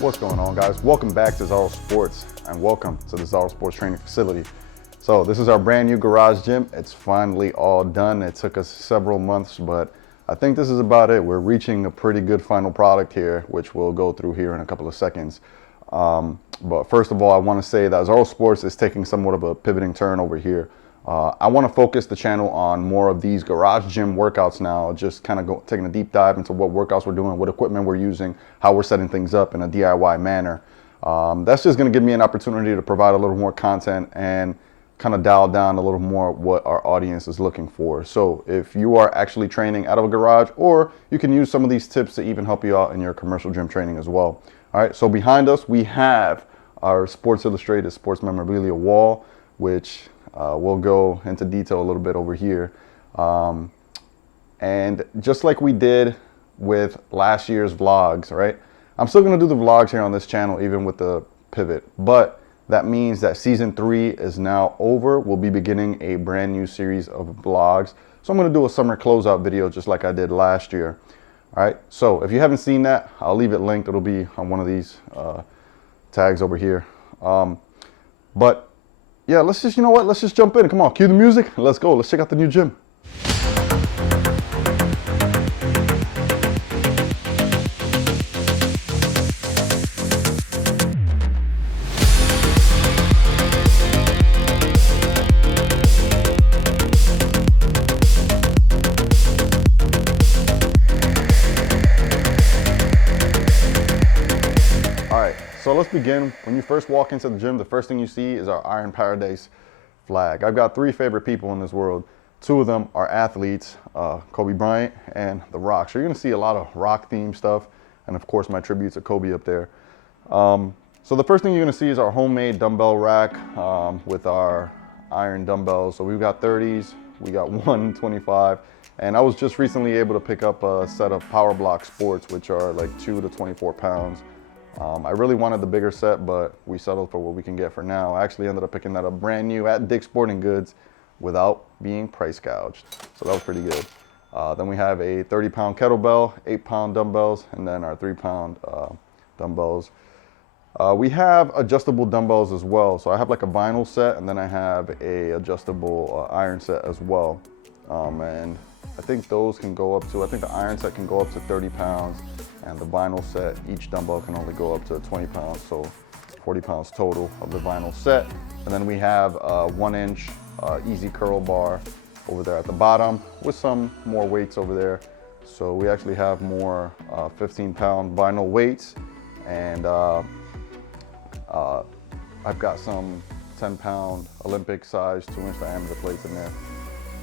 What's going on, guys? Welcome back to ZaroSports and welcome to the ZaroSports training facility. So this is our brand new garage gym. It's finally all done. It took us several months, but I think this is about it. We're reaching a pretty good final product here, which we'll go through here in a couple of seconds. But first of all, I want to say that ZaroSports is taking somewhat of a pivoting turn over here. I want to focus the channel on more of these garage gym workouts now, just kind of taking a deep dive into what workouts we're doing, what equipment we're using, how we're setting things up in a DIY manner. That's just going to give me an opportunity to provide a little more content and kind of dial down a little more what our audience is looking for. So if you are actually training out of a garage, or you can use some of these tips to even help you out in your commercial gym training as well. All right, so behind us we have our Sports Illustrated sports memorabilia wall, which we'll go into detail a little bit over here. And just like we did with last year's vlogs, right? I'm still gonna do the vlogs here on this channel, even with the pivot, but that means that season 3 is now over. We'll be beginning a brand new series of vlogs. So I'm gonna do a summer closeout video just like I did last year. All right, so if you haven't seen that, I'll leave it linked. It'll be on one of these tags over here. But yeah, let's just, you know what? Let's just jump in. Come on, cue the music. Let's go. Let's check out the new gym. So let's begin. When you first walk into the gym, the first thing you see is our Iron Paradise flag. I've got 3 favorite people in this world. 2 of them are athletes, Kobe Bryant and The Rock. So you're gonna see a lot of rock themed stuff, and of course my tribute to Kobe up there. So the first thing you're gonna see is our homemade dumbbell rack with our iron dumbbells. So we've got 30s, we got 125, and I was just recently able to pick up a set of Power Block Sports, which are like 2 to 24 pounds. I really wanted the bigger set, but we settled for what we can get for now. I actually ended up picking that up brand new at Dick's Sporting Goods without being price gouged. So that was pretty good. Then we have a 30-pound kettlebell, 8-pound dumbbells, and then our 3-pound dumbbells. We have adjustable dumbbells as well. So I have like a vinyl set, and then I have a adjustable iron set as well. And I think those can go up to, I think the iron set can go up to 30 pounds. And the vinyl set, each dumbbell can only go up to 20 pounds, so 40 pounds total of the vinyl set. And then we have a 1-inch easy curl bar over there at the bottom with some more weights over there. So we actually have more 15-pound vinyl weights, and I've got some 10-pound Olympic size 2-inch diameter plates in there.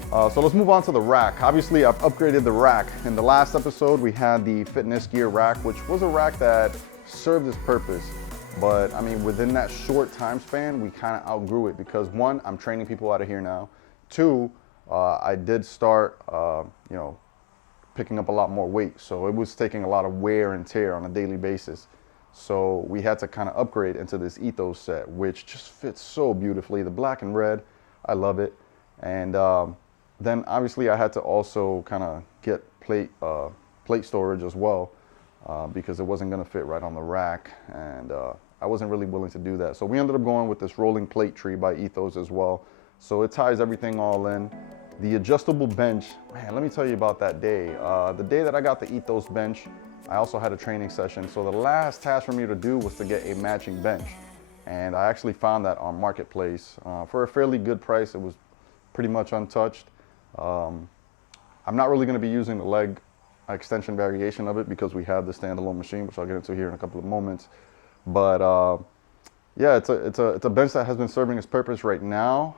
So let's move on to the rack. Obviously, I've upgraded the rack. In the last episode, we had the fitness gear rack, which was a rack that served its purpose. But I mean, within that short time span, we kind of outgrew it because 1, I'm training people out of here now. 2, I did start, you know, picking up a lot more weight. So it was taking a lot of wear and tear on a daily basis. So we had to kind of upgrade into this Ethos set, which just fits so beautifully. The black and red, I love it. And then obviously I had to also kind of get plate storage as well because it wasn't going to fit right on the rack, and I wasn't really willing to do that. So we ended up going with this rolling plate tree by Ethos as well. So it ties everything all in. The adjustable bench, man, let me tell you about that day. The day that I got the Ethos bench, I also had a training session. So the last task for me to do was to get a matching bench. And I actually found that on Marketplace for a fairly good price. It was pretty much untouched. I'm not really going to be using the leg extension variation of it because we have the standalone machine, which I'll get into here in a couple of moments. But yeah, it's a bench that has been serving its purpose right now.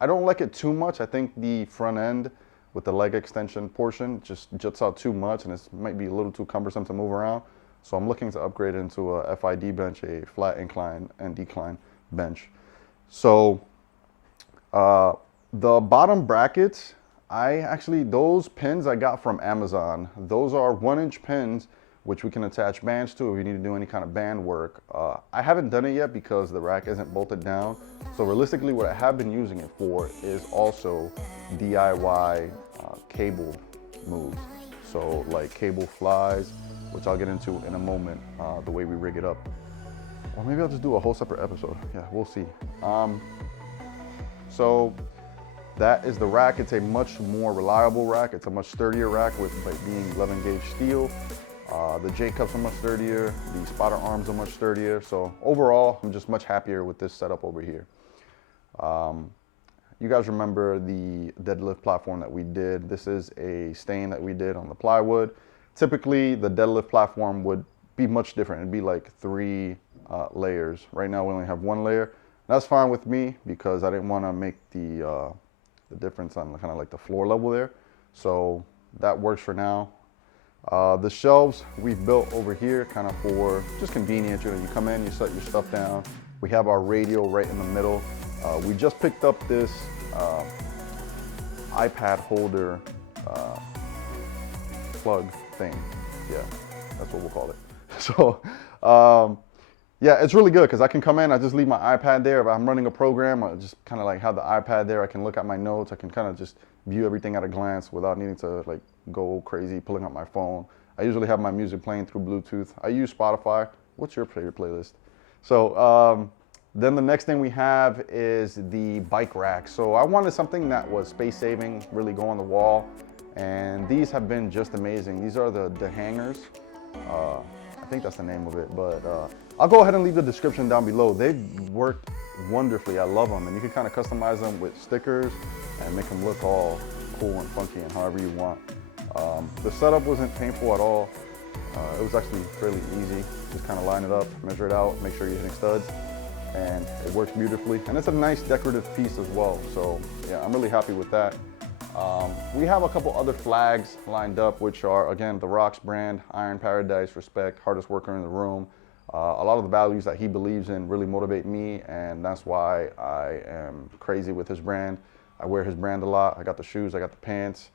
I don't like it too much. I think the front end with the leg extension portion just juts out too much, and it might be a little too cumbersome to move around. So I'm looking to upgrade it into a FID bench, a flat incline and decline bench. So the bottom brackets, those pins I got from Amazon. Those are 1-inch pins, which we can attach bands to if you need to do any kind of band work. I haven't done it yet because the rack isn't bolted down. So realistically, what I have been using it for is also DIY cable moves. So like cable flies, which I'll get into in a moment, the way we rig it up. Or maybe I'll just do a whole separate episode. Yeah, we'll see. So that is the rack. It's a much more reliable rack. It's a much sturdier rack with like being 11 gauge steel. The J-cups are much sturdier. The spotter arms are much sturdier. So overall, I'm just much happier with this setup over here. You guys remember the deadlift platform that we did. This is a stain that we did on the plywood. Typically, the deadlift platform would be much different. It'd be like 3 layers. Right now, we only have 1 layer. That's fine with me because I didn't want to make the difference on kind of like the floor level there. So that works for now. The shelves we've built over here kind of for just convenience. You know, you come in, you set your stuff down. We have our radio right in the middle. We just picked up this iPad holder plug thing. Yeah, that's what we'll call it. So yeah, it's really good because I can come in, I just leave my iPad there. If I'm running a program, I just kind of like have the iPad there. I can look at my notes. I can kind of just view everything at a glance without needing to like go crazy pulling up my phone. I usually have my music playing through Bluetooth. I use Spotify. What's your favorite playlist? So then the next thing we have is the bike rack. So I wanted something that was space saving, really go on the wall. And these have been just amazing. These are the hangers. I think that's the name of it, but I'll go ahead and leave the description down below. They've worked wonderfully. I love them. And you can kind of customize them with stickers and make them look all cool and funky and however you want. The setup wasn't painful at all. It was actually fairly easy. Just kind of line it up, measure it out, make sure you're hitting studs, and it works beautifully. And it's a nice decorative piece as well. So yeah, I'm really happy with that. We have a couple other flags lined up, which are, again, the Rocks brand, Iron Paradise, Respect, Hardest Worker in the Room. A lot of the values that he believes in really motivate me, and that's why I am crazy with his brand. I wear his brand a lot. I got the shoes, I got the pants.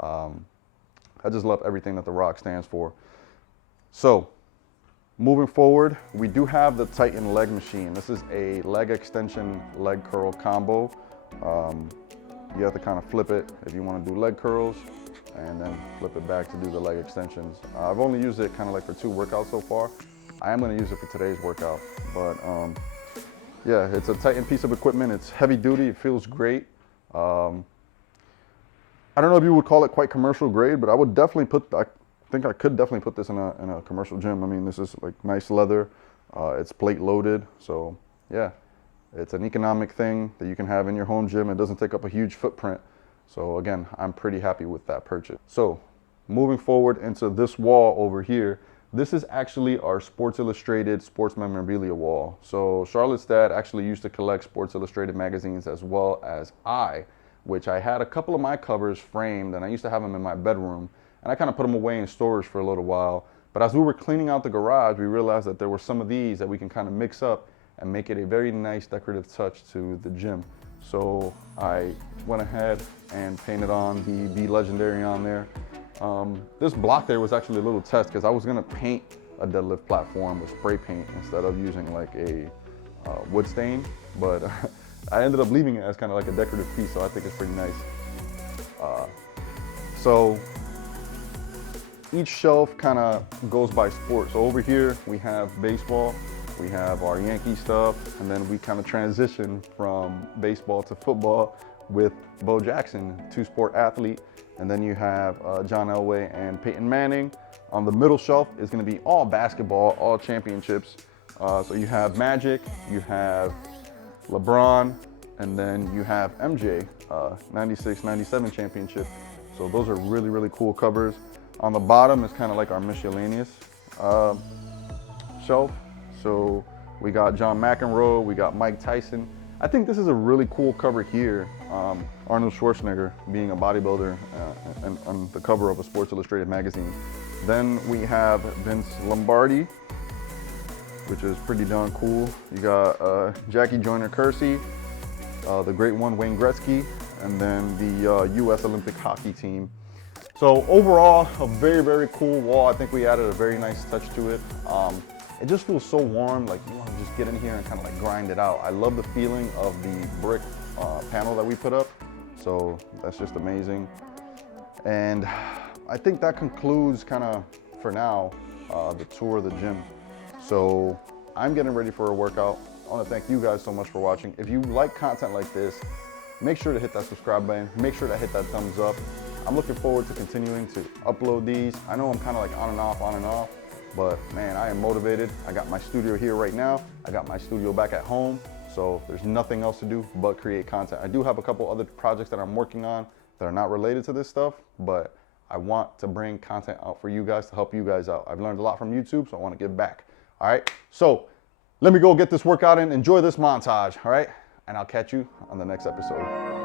I just love everything that the Rock stands for. So, moving forward, we do have the Titan leg machine. This is a leg extension, leg curl combo. You have to kind of flip it if you want to do leg curls, and then flip it back to do the leg extensions. I've only used it kind of like for 2 workouts so far. I am going to use it for today's workout, but yeah, it's a Titan piece of equipment. It's heavy duty. It feels great. I don't know if you would call it quite commercial grade, but I would definitely I think I could definitely put this in a commercial gym. I mean, this is like nice leather. It's plate loaded, so yeah. It's an economic thing that you can have in your home gym. It doesn't take up a huge footprint. So again, I'm pretty happy with that purchase. So moving forward into this wall over here, this is actually our Sports Illustrated sports memorabilia wall. So Charlotte's dad actually used to collect Sports Illustrated magazines as well as which I had a couple of my covers framed, and I used to have them in my bedroom, and I kind of put them away in storage for a little while. But as we were cleaning out the garage, we realized that there were some of these that we can kind of mix up and make it a very nice decorative touch to the gym. So I went ahead and painted on the Be Legendary on there. This block there was actually a little test because I was gonna paint a deadlift platform with spray paint instead of using like a wood stain, but I ended up leaving it as kind of like a decorative piece, so I think it's pretty nice. So each shelf kind of goes by sport. So over here we have baseball, we have our Yankee stuff, and then we kind of transition from baseball to football with Bo Jackson, 2-sport athlete. And then you have John Elway and Peyton Manning. On the middle shelf is going to be all basketball, all championships. So you have Magic, you have LeBron, and then you have MJ, 96, 97 championship. So those are really, really cool covers. On the bottom is kind of like our miscellaneous shelf. So we got John McEnroe, we got Mike Tyson. I think this is a really cool cover here. Arnold Schwarzenegger being a bodybuilder and on the cover of a Sports Illustrated magazine. Then we have Vince Lombardi, which is pretty darn cool. You got Jackie Joyner-Kersee, the great one Wayne Gretzky, and then the U.S. Olympic hockey team. So overall, a very, very cool wall. I think we added a very nice touch to it. It just feels so warm, like you want to just get in here and kind of like grind it out. I love the feeling of the brick panel that we put up. So that's just amazing. And I think that concludes kind of, for now, the tour of the gym. So I'm getting ready for a workout. I want to thank you guys so much for watching. If you like content like this, make sure to hit that subscribe button. Make sure to hit that thumbs up. I'm looking forward to continuing to upload these. I know I'm kind of like on and off, but man, I am motivated. I got my studio here right now. I got my studio back at home. So there's nothing else to do but create content. I do have a couple other projects that I'm working on that are not related to this stuff, but I want to bring content out for you guys to help you guys out. I've learned a lot from YouTube, so I want to give back. All right, so let me go get this workout in, enjoy this montage, all right? And I'll catch you on the next episode.